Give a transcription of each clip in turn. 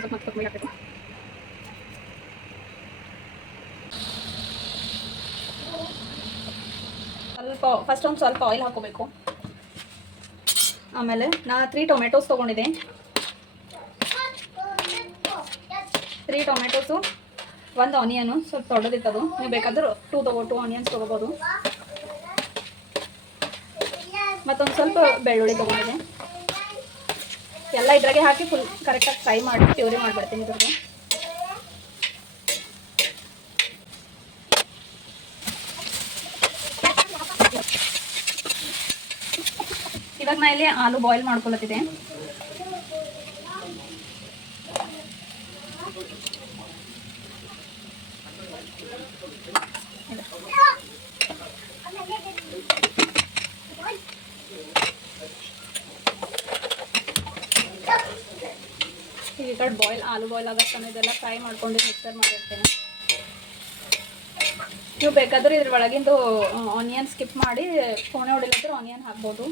ಸ್ವಲ್ಪ ಕೊತ್ತಂಬರಿ ಹಾಕಬೇಕು. ಫಸ್ಟ್ ಒಂದು ಸ್ವಲ್ಪ ಆಯಿಲ್ ಹಾಕೋಬೇಕು. ಆಮೇಲೆ ನಾ 3 ಟೊಮೆಟೊಸ್ ತೊಗೊಂಡಿದ್ದೆ. 3 ಟೊಮೆಟೊಸು, 1 ಆನಿಯನು, ಸ್ವಲ್ಪ ದೊಡ್ಡದಿತ್ತದು. ನೀವು ಬೇಕಾದರೂ 2 ಆನಿಯನ್ಸ್ ತೊಗೋಬೋದು. ಮತ್ತೊಂದು ಸ್ವಲ್ಪ ಬೆಳ್ಳುಳ್ಳಿ ತೊಗೊಂಡಿದ್ದೆ. ಎಲ್ಲ ಇದ್ರಾಗೆ ಹಾಕಿ ಫುಲ್ ಕರೆಕ್ಟಾಗಿ ಫ್ರೈ ಮಾಡಿ ಪ್ಯೂರಿ ಮಾಡಿಬಿಡ್ತೀನಿ ಇದ್ರಿಗೆ. ಇವಾಗ ನಾ ಇಲ್ಲಿ ಆಲೂ ಬಾಯ್ಲ್ ಮಾಡ್ಕೊಳತ್ತಿದೆ. ಈ ಕಡೆ ಆಲೂ ಬಾಯ್ಲ್ ಆಗತ್ತಾನೆ ಇದೆಲ್ಲ ಫ್ರೈ ಮಾಡ್ಕೊಂಡು ಮಿಕ್ಸರ್ ಮಾಡಿರ್ತೇನೆ. ನೀವು ಬೇಕಾದ್ರೆ ಇದ್ರ ಒಳಗಿಂದು ಆನಿಯನ್ ಸ್ಕಿಪ್ ಮಾಡಿ ಫೋನೆ ಹೊಡಿಲಿದ್ರೆ ಆನಿಯನ್ ಹಾಕ್ಬೋದು.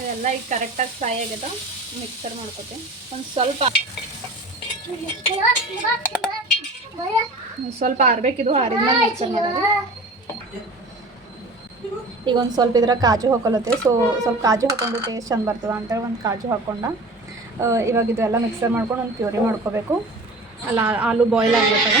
ಇದೆಲ್ಲ ಈಗ ಕರೆಕ್ಟಾಗಿ ಫ್ರೈ ಆಗ್ಯದ. ಮಿಕ್ಸರ್ ಮಾಡ್ಕೊತೀನಿ. ಒಂದು ಸ್ವಲ್ಪ ಆರ್ಬೇಕಿದು, ಆರಿದ್ಮೇಲೆ ಮಿಕ್ಸರ್ ಮಾಡೋದು. ಈಗ ಒಂದು ಸ್ವಲ್ಪ ಇದ್ರ ಕಾಜು ಹಾಕೊಳತ್ತೆ. ಸ್ವಲ್ಪ ಕಾಜು ಹಾಕೊಂಡು ಟೇಸ್ಟ್ ಚಂದ ಬರ್ತದೆ ಅಂತೇಳಿ ಒಂದು ಕಾಜು ಹಾಕ್ಕೊಂಡ ಇವಾಗ ಇದೆಲ್ಲ ಮಿಕ್ಸರ್ ಮಾಡ್ಕೊಂಡು ಒಂದು ಪ್ಯೂರಿ ಮಾಡ್ಕೋಬೇಕು. ಅಲ್ಲ ಆಲೂ ಬಾಯ್ಲ್ ಆಗ್ಬೇಕಲ್ಲ.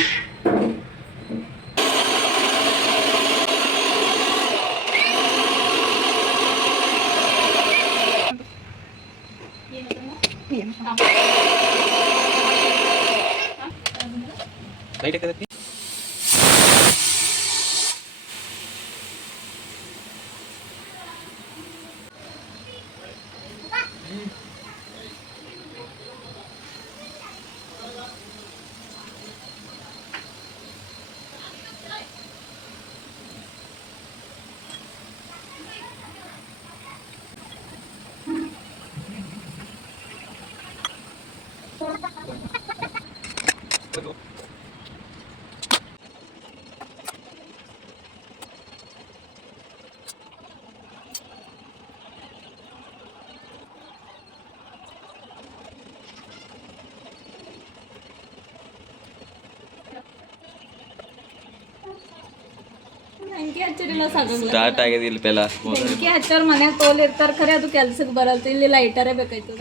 ಬೆಂಕಿ ಹಚ್ಚಿರಿಲ್ಲ ಸ್ಟಾರ್ಟ್ ಆಗಿದೆ ಇಲ್ಲಿ ಪೆಲ. ಬೆಂಕಿ ಹಚ್ಚೋರ್ ಮನ್ಯಾಗ ತೋಲ್ ಇರ್ತಾರ, ಖರೆ ಅದು ಕೆಲ್ಸಕ್ಕೆ ಬರಲ್ತು. ಇಲ್ಲಿ ಲೈಟರೇ ಬೇಕಾಯ್ತು.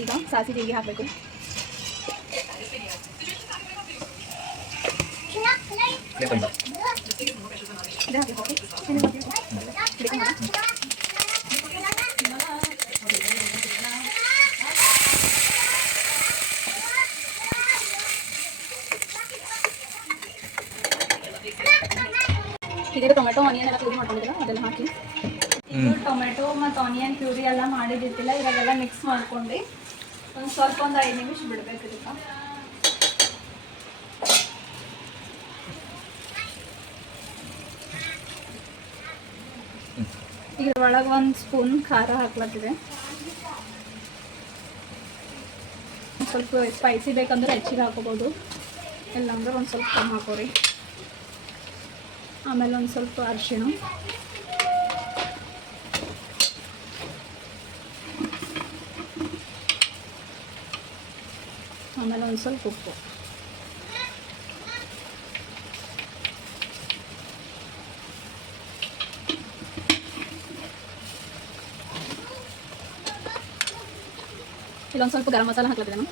ಈಗ ಸಾಸಿವೆ ಜೀರಿಗೆ ಹಾಕಬೇಕು. ಈಗ ಟೊಮೆಟೊ ಆನಿಯನ್ ಎಲ್ಲ ಪ್ಯೂರಿ ಮಾಡ್ಕೊಂಡಿಲ್ಲ ಅದೆಲ್ಲ ಹಾಕಿ ಟೊಮೆಟೊ ಮತ್ತು ಆನಿಯನ್ ಪ್ಯೂರಿ ಎಲ್ಲ ಮಾಡಿದ್ದಿತ್ತಿಲ್ಲ ಇವಾಗೆಲ್ಲ ಮಿಕ್ಸ್ ಮಾಡ್ಕೊಂಡು ಒಂದು 5 ನಿಮಿಷ ಬಿಡಬೇಕು. ಇದಕ್ಕೆ ಇದ್ರೊಳಗೆ 1 ಸ್ಪೂನ್ ಖಾರ ಹಾಕ್ಲತ್ತಿದೆ. ಸ್ವಲ್ಪ ಸ್ಪೈಸಿ ಬೇಕಂದ್ರೆ ಹೆಚ್ಚಿಗೆ ಹಾಕೋಬೋದು, ಇಲ್ಲಾಂದ್ರೆ ಒಂದು ಸ್ವಲ್ಪ ಕಮ್ಮಿ ಹಾಕೋರಿ. ಆಮೇಲೆ ಒಂದು ಸ್ವಲ್ಪ ಅರಿಶಿಣ, ಆಮೇಲೆ ಒಂದು ಸ್ವಲ್ಪ ಉಪ್ಪು. ಇಲ್ಲೊಂದು ಸ್ವಲ್ಪ ಗರಂ ಮಸಾಲ ಹಾಕ್ಲತ್ತಿದೆ ನಾನು.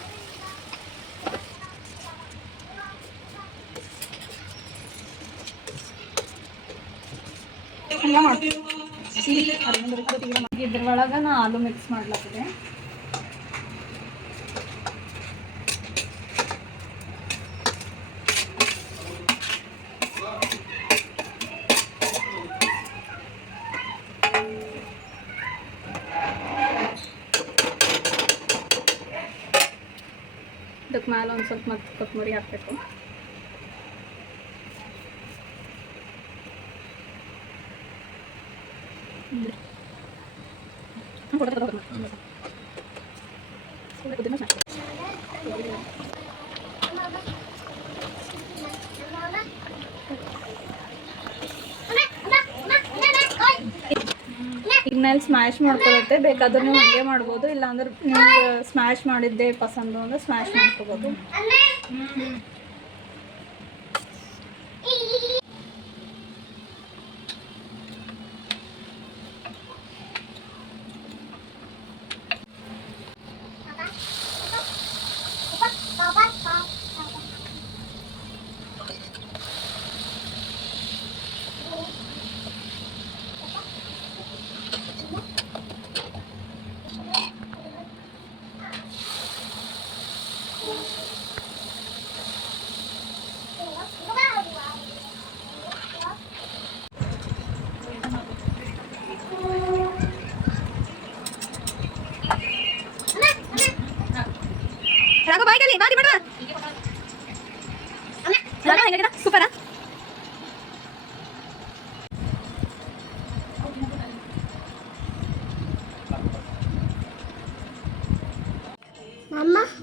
ಇದ್ರೊಳಗೆ ನಾ ಆಲೂ ಮಿಕ್ಸ್ ಮಾಡ್ಲತ್ತಿದೆ. ಇದಕ್ಕೆ ಮೇಲೆ ಒಂದು ಸ್ವಲ್ಪ ಮತ್ತೆ ಕೊತ್ತಂಬರಿ ಹಾಕಬೇಕು. ಇನ್ನೆಲ್ಲಿ ಸ್ಮ್ಯಾಶ್ ಮಾಡ್ಕೊಳುತ್ತೆ, ಬೇಕಾದ್ರೆ ನೀವು ಹಾಗೆ ಮಾಡ್ಬೋದು, ಇಲ್ಲಾಂದ್ರೆ ನಿಮ್ಗೆ ಸ್ಮ್ಯಾಶ್ ಮಾಡಿದ್ದೆ ಪಸಂದು ಅಂದರೆ ಸ್ಮ್ಯಾಶ್ ಮಾಡ್ಕೋಬೋದು. ಸೂಪರಾ Mama.